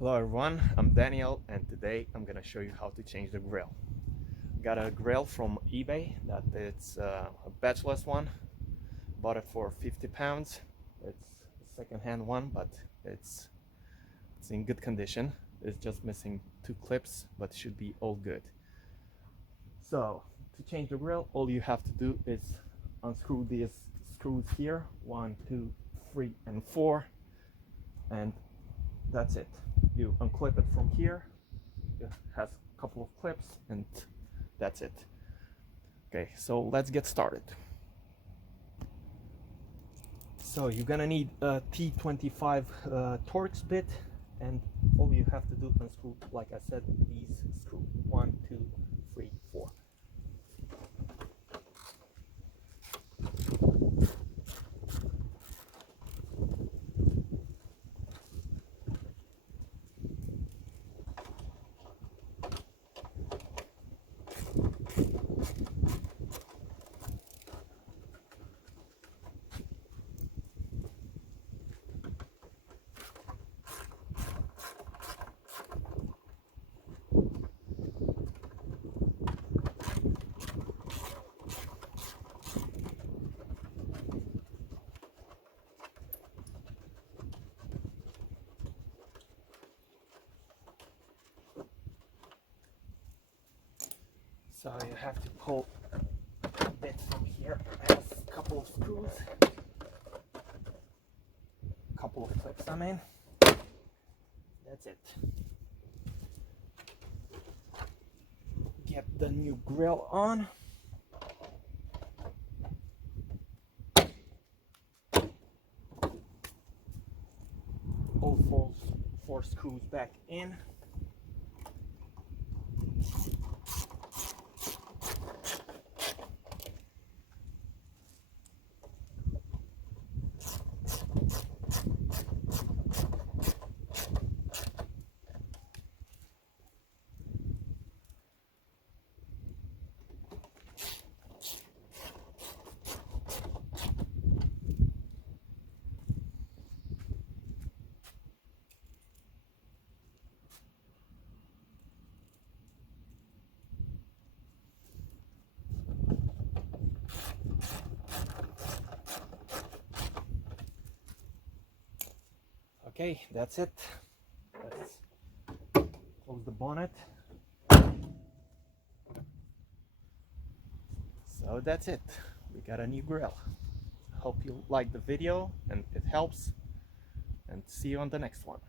Hello everyone, I'm Daniel and today I'm gonna show you how to change the grill. Got a grill from eBay that it's a batchless one. Bought it for 50 pounds. It's a second-hand one, but it's in good condition. It's just missing 2 clips, but should be all good. So to change the grill, all you have to do is unscrew these screws here, 1, 2, 3 and 4, and that's it. You unclip it from here. It has a couple of clips and that's it. Okay, so let's get started. So you're gonna need a T25 Torx bit, and all you have to do is unscrew, like I said, these screws 1, 2, 3, 4. So you have to pull a bit from here. It has a couple of screws, a couple of clips, I mean. That's it. Get the new grill on. All four screws back in. Okay, that's it. Let's close the bonnet. So that's it. We got a new grill. Hope you like the video and it helps. And see you on the next one.